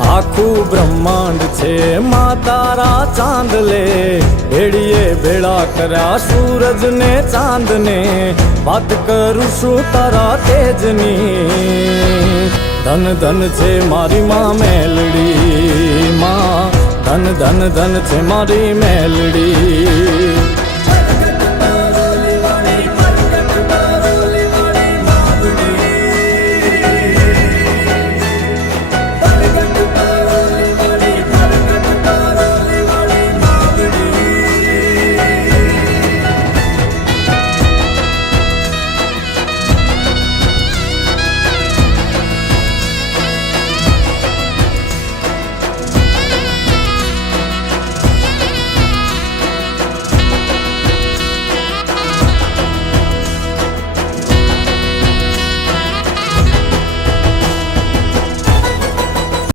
આખું બ્રહ્માંડ છે માં તારા ચાંદલે, ભેળીએ ભેળા કર્યા સૂરજ ને ચાંદ ને, વાત કરું છું તારા તેજની. ધન ધન છે મારી માં મેલડી, માં ધન ધન ધન છે મારી મેલડી.